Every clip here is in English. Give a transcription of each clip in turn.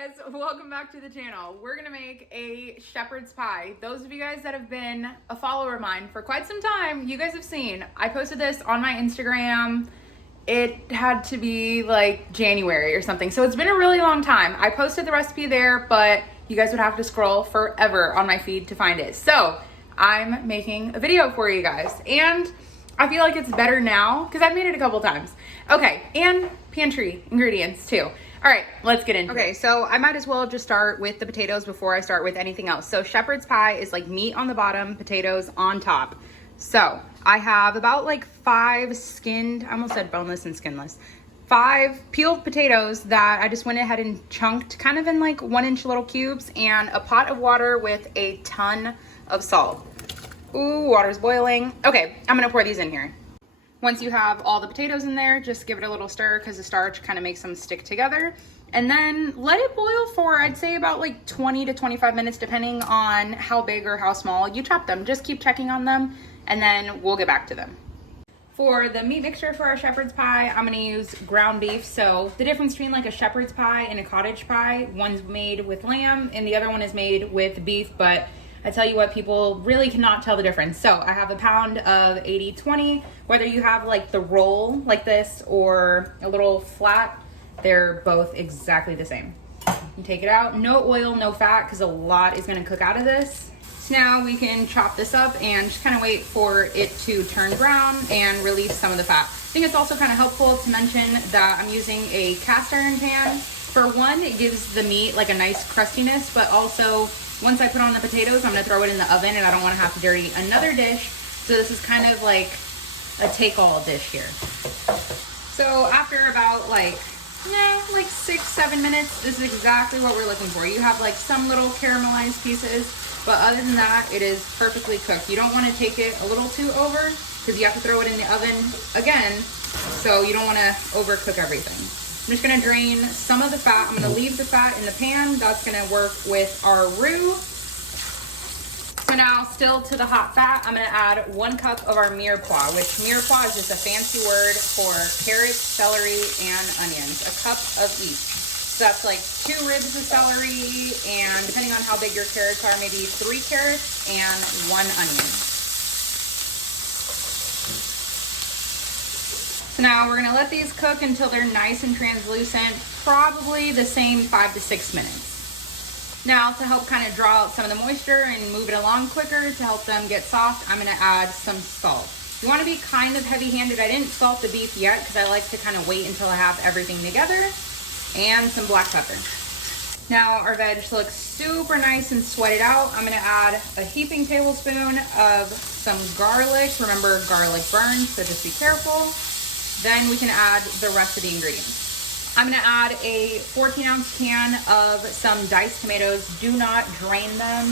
guys, welcome back to the channel. We're gonna make a shepherd's pie. Those of you guys that have been a follower of mine for quite some time, you guys have seen, I posted this on my Instagram. It had to be like January or something, so it's been a really long time. I posted the recipe there, but you guys would have to scroll forever on my feed to find it. So I'm making a video for you guys, and I feel like it's better now because I've made it a couple times. Okay, and pantry ingredients too. All right, let's get into it. Okay, so I might as well just start with the potatoes before I start with anything else. So shepherd's pie is like meat on the bottom, potatoes on top. So I have about like 5 skinned, I almost said boneless and skinless, 5 peeled potatoes that I just went ahead and chunked kind of in like 1-inch little cubes, and a pot of water with a ton of salt. Ooh, water's boiling. Okay, I'm gonna pour these in here. Once you have all the potatoes in there, just give it a little stir because the starch kind of makes them stick together. And then let it boil for, I'd say, about like 20 to 25 minutes, depending on how big or how small you chop them. Just keep checking on them, and then we'll get back to them. For the meat mixture for our shepherd's pie, I'm gonna use ground beef. So the difference between like a shepherd's pie and a cottage pie, one's made with lamb and the other one is made with beef, but I tell you what, people really cannot tell the difference. So I have a pound of 80/20, whether you have like the roll like this or a little flat, they're both exactly the same. You take it out, no oil, no fat, because a lot is gonna cook out of this. So now we can chop this up and just kind of wait for it to turn brown and release some of the fat. I think it's also kind of helpful to mention that I'm using a cast iron pan. For one, it gives the meat like a nice crustiness, but also once I put on the potatoes, I'm gonna throw it in the oven and I don't wanna have to dirty another dish. So this is kind of like a take-all dish here. So after about like 6-7 minutes, this is exactly what we're looking for. You have like some little caramelized pieces, but other than that, it is perfectly cooked. You don't wanna take it a little too over because you have to throw it in the oven again. So you don't wanna overcook everything. I'm just gonna drain some of the fat. I'm gonna leave the fat in the pan. That's gonna work with our roux. So now, still to the hot fat, I'm gonna add 1 cup of our mirepoix, which mirepoix is just a fancy word for carrots, celery, and onions, a cup of each. So that's like 2 ribs of celery, and depending on how big your carrots are, maybe 3 carrots and 1 onion. So now we're gonna let these cook until they're nice and translucent, probably the same 5 to 6 minutes. Now, to help kind of draw out some of the moisture and move it along quicker, to help them get soft, I'm gonna add some salt. You wanna be kind of heavy-handed. I didn't salt the beef yet because I like to kind of wait until I have everything together, and some black pepper. Now our veg looks super nice and sweated out. I'm gonna add a heaping tablespoon of some garlic. Remember, garlic burns, so just be careful. Then we can add the rest of the ingredients. I'm gonna add a 14-ounce can of some diced tomatoes. Do not drain them.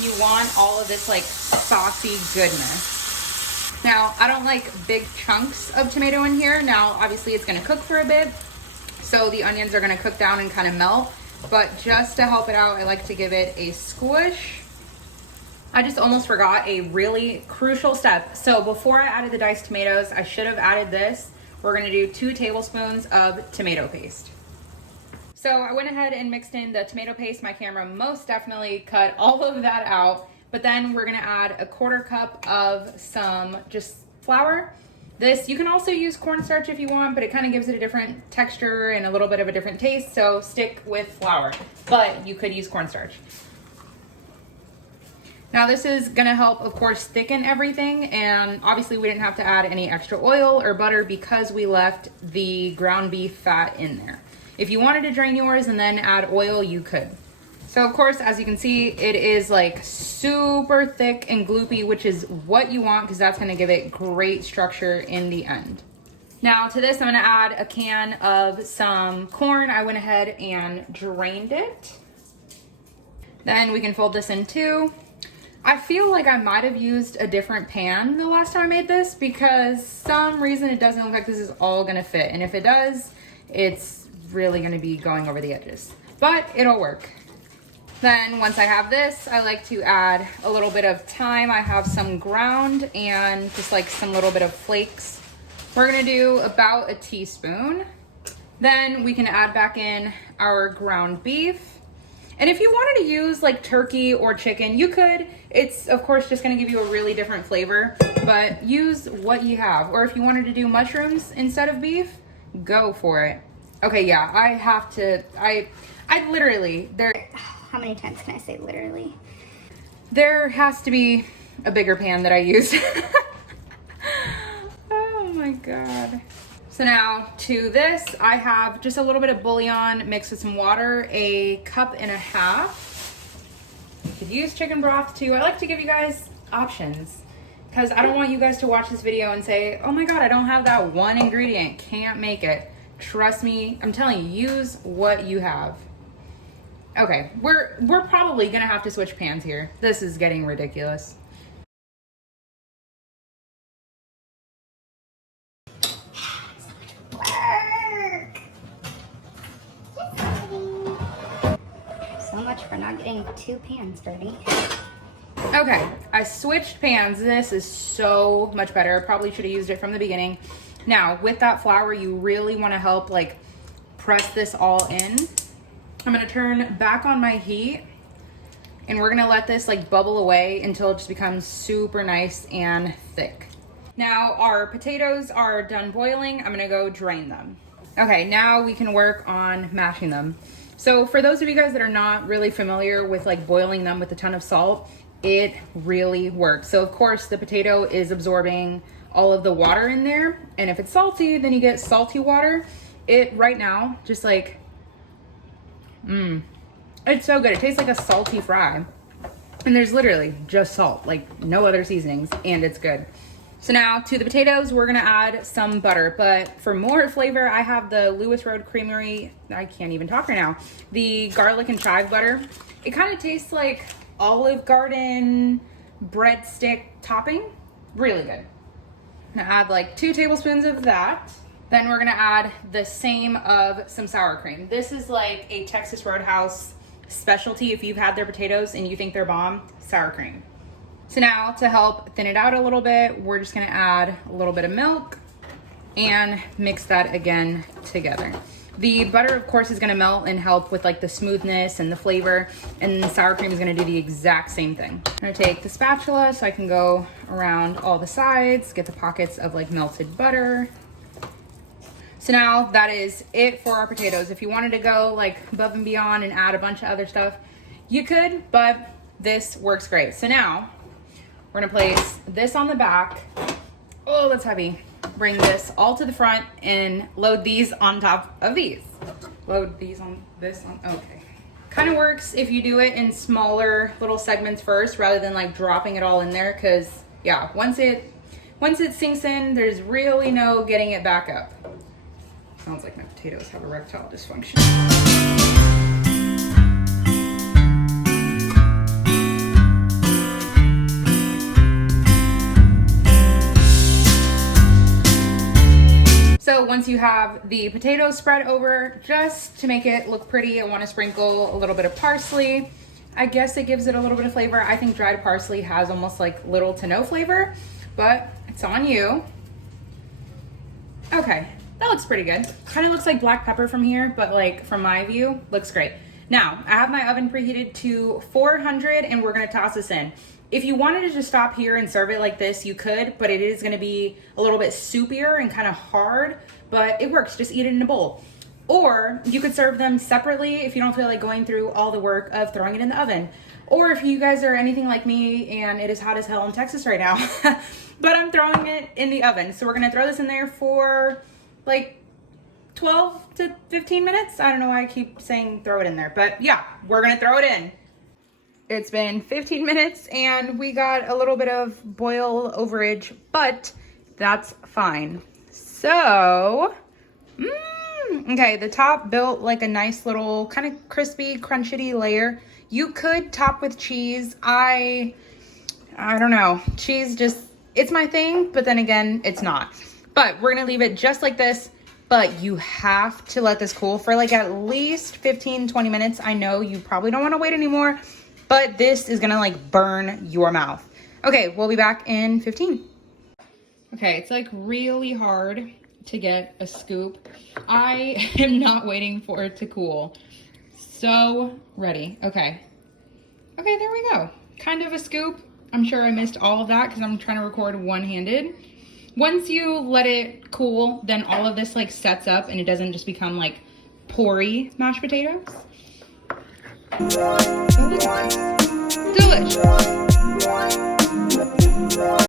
You want all of this like saucy goodness. Now, I don't like big chunks of tomato in here. Now, obviously it's gonna cook for a bit, so the onions are gonna cook down and kind of melt. But just to help it out, I like to give it a squish. I just almost forgot a really crucial step. So before I added the diced tomatoes, I should have added this. We're gonna do 2 tablespoons of tomato paste. So I went ahead and mixed in the tomato paste. My camera most definitely cut all of that out. But then we're gonna add a 1/4 cup of some just flour. This, you can also use cornstarch if you want, but it kind of gives it a different texture and a little bit of a different taste. So stick with flour, but you could use cornstarch. Now this is gonna help, of course, thicken everything, and obviously we didn't have to add any extra oil or butter because we left the ground beef fat in there. If you wanted to drain yours and then add oil, you could. So of course, as you can see, it is like super thick and gloopy, which is what you want because that's gonna give it great structure in the end. Now to this, I'm gonna add a can of some corn. I went ahead and drained it. Then we can fold this in 2. I feel like I might have used a different pan the last time I made this because some reason it doesn't look like this is all gonna fit. And if it does, it's really gonna be going over the edges, but it'll work. Then once I have this, I like to add a little bit of thyme. I have some ground and just like some little bit of flakes. We're gonna do about a teaspoon. Then we can add back in our ground beef. And if you wanted to use like turkey or chicken, you could. It's of course just gonna give you a really different flavor, but use what you have. Or if you wanted to do mushrooms instead of beef, go for it. Okay, yeah, I literally, How many times can I say literally? There has to be a bigger pan that I use. Oh my God. So now to this, I have just a little bit of bouillon mixed with some water, 1.5 cups. You could use chicken broth too. I like to give you guys options because I don't want you guys to watch this video and say, oh my God, I don't have that one ingredient, can't make it. Trust me, I'm telling you, use what you have. Okay, we're probably gonna have to switch pans here. This is getting ridiculous. So much for not getting 2 pans dirty. Okay, I switched pans. This is so much better. Probably should have used it from the beginning. Now, with that flour, you really want to help like press this all in. I'm gonna turn back on my heat and we're gonna let this like bubble away until it just becomes super nice and thick. Now our potatoes are done boiling. I'm gonna go drain them. Okay, now we can work on mashing them. So for those of you guys that are not really familiar with like boiling them with a ton of salt, it really works. So of course the potato is absorbing all of the water in there. And if it's salty, then you get salty water. It right now, just like, it's so good. It tastes like a salty fry. And there's literally just salt, like no other seasonings, and it's good. So now to the potatoes, we're gonna add some butter, but for more flavor, I have the Lewis Road Creamery, I can't even talk right now, the garlic and chive butter. It kind of tastes like Olive Garden breadstick topping. Really good. I'm gonna add like 2 tablespoons of that. Then we're gonna add the same of some sour cream. This is like a Texas Roadhouse specialty. If you've had their potatoes and you think they're bomb, sour cream. So now to help thin it out a little bit, we're just gonna add a little bit of milk and mix that again together. The butter, of course, is gonna melt and help with like the smoothness and the flavor, and the sour cream is gonna do the exact same thing. I'm gonna take the spatula so I can go around all the sides, get the pockets of like melted butter. So now that is it for our potatoes. If you wanted to go like above and beyond and add a bunch of other stuff, you could, but this works great. So now we're gonna place this on the back. Oh, that's heavy. Bring this all to the front and load these on top of these. Load these on this on, okay. Kind of works if you do it in smaller little segments first rather than like dropping it all in there, because yeah, once it sinks in, there's really no getting it back up. Sounds like my potatoes have erectile dysfunction. So once you have the potatoes spread over, just to make it look pretty, I want to sprinkle a little bit of parsley. I guess it gives it a little bit of flavor. I think dried parsley has almost like little to no flavor, but it's on you. Okay, that looks pretty good. Kind of looks like black pepper from here, but like from my view, looks great. Now, I have my oven preheated to 400 and we're gonna toss this in. If you wanted to just stop here and serve it like this, you could, but it is gonna be a little bit soupier and kind of hard, but it works, just eat it in a bowl. Or you could serve them separately if you don't feel like going through all the work of throwing it in the oven. Or if you guys are anything like me and it is hot as hell in Texas right now, but I'm throwing it in the oven. So we're gonna throw this in there for like 12 to 15 minutes. I don't know why I keep saying throw it in there, but yeah, we're gonna throw it in. It's been 15 minutes and we got a little bit of boil overage, but that's fine. So, okay, the top built like a nice little kind of crispy, crunchity layer. You could top with cheese. I don't know, cheese just, it's my thing, but then again, it's not. But we're gonna leave it just like this, but you have to let this cool for like at least 15, 20 minutes. I know you probably don't wanna wait anymore, but this is gonna like burn your mouth. Okay, we'll be back in 15. Okay, it's like really hard to get a scoop. I am not waiting for it to cool. So ready. Okay. Okay, there we go. Kind of a scoop. I'm sure I missed all of that because I'm trying to record one-handed. Once you let it cool, then all of this like sets up and it doesn't just become like porry mashed potatoes. Delicious.